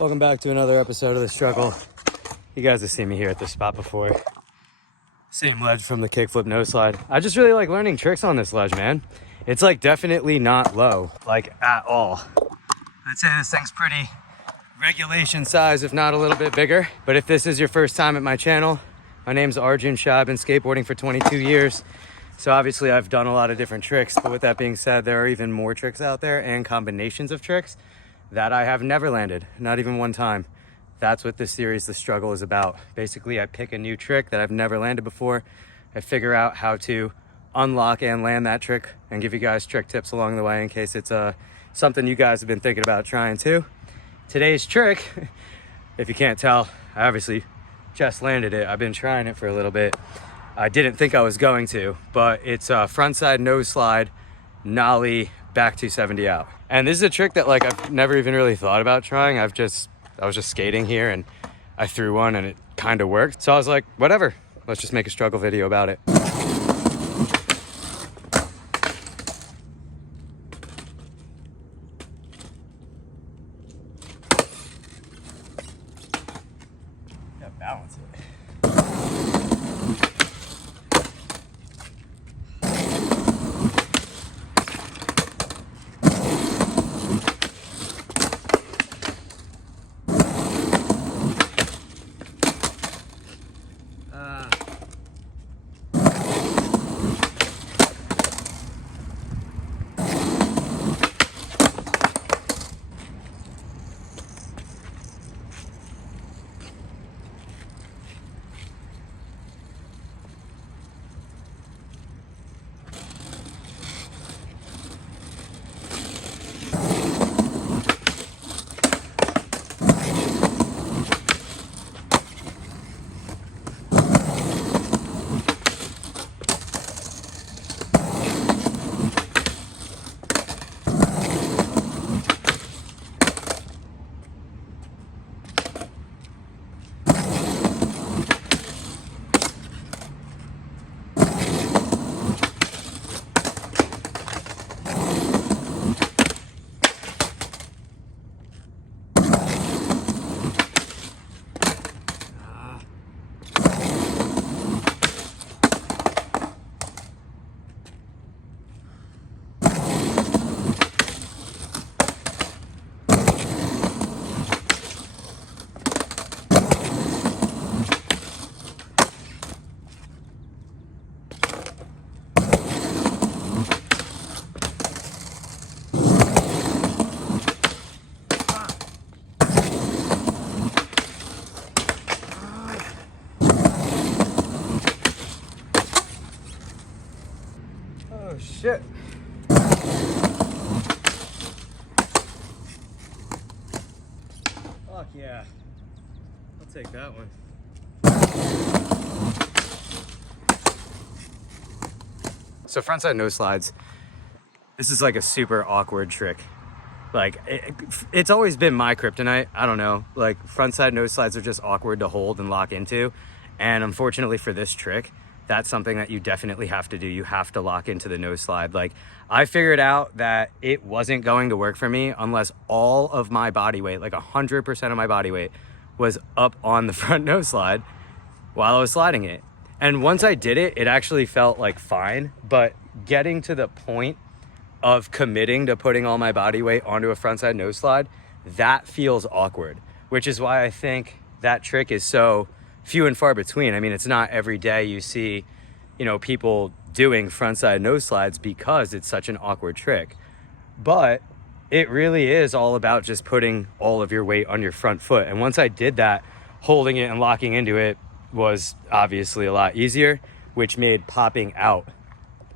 Welcome back to another episode of The Struggle. You guys have seen me here at this spot before. Same ledge from the kickflip no slide. I just really like learning tricks on this ledge, man. It's like definitely not low, like at all. I'd say this thing's pretty regulation size, if not a little bit bigger. But if this is your first time at my channel, my name's Arjun, Shah. I've been skateboarding for 22 years. So obviously I've done a lot of different tricks, but with that being said, there are even more tricks out there and combinations of tricks that I have never landed, not even one time. That's what this series, The Struggle, is about. Basically, I pick a new trick that I've never landed before. I figure out how to unlock and land that trick and give you guys trick tips along the way in case it's something you guys have been thinking about trying too. Today's trick, if you can't tell, I obviously just landed it. I've been trying it for a little bit. I didn't think I was going to, but it's a frontside nose slide, nollie, back 270 out. And this is a trick that like I've never even really thought about trying. I was just skating here and I threw one and it kind of worked. So I was like, whatever, let's just make a struggle video about it. Gotta balance it. Oh shit. Fuck yeah. I'll take that one. So frontside nose slides, this is like a super awkward trick. Like it's always been my kryptonite. I don't know, like frontside nose slides are just awkward to hold and lock into. And unfortunately for this trick, that's something that you definitely have to do. You have to lock into the nose slide. Like I figured out that it wasn't going to work for me unless all of my body weight, like 100% of my body weight, was up on the front nose slide while I was sliding it. And once I did it, it actually felt like fine, but getting to the point of committing to putting all my body weight onto a frontside nose slide, that feels awkward, which is why I think that trick is so few and far between. I mean, it's not every day you see, people doing frontside nose slides because it's such an awkward trick. But it really is all about just putting all of your weight on your front foot. And once I did that, holding it and locking into it was obviously a lot easier, which made popping out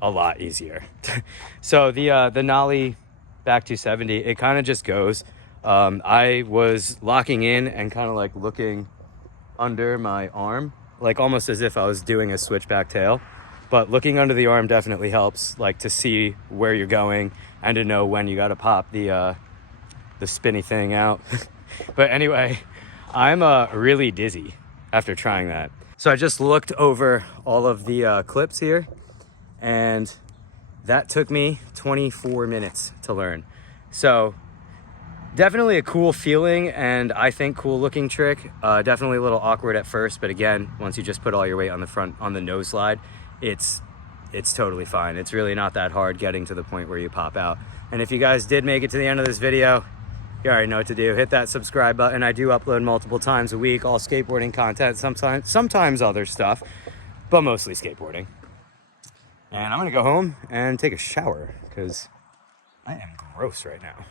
a lot easier. So the nollie back 270, it kind of just goes. I was locking in and kind of like looking under my arm, like almost as if I was doing a switchback tail. But looking under the arm definitely helps, like to see where you're going and to know when you got to pop the spinny thing out. But anyway, I'm really dizzy after trying that. So I just looked over all of the clips here, and that took me 24 minutes to learn. So Definitely a cool feeling and I think cool looking trick. Definitely a little awkward at first, but again, once you just put all your weight on the front, on the nose slide, it's totally fine. It's really not that hard getting to the point where you pop out. And if you guys did make it to the end of this video, you already know what to do. Hit that subscribe button. I do upload multiple times a week, all skateboarding content, sometimes other stuff, but mostly skateboarding. And I'm gonna go home and take a shower because I am gross right now.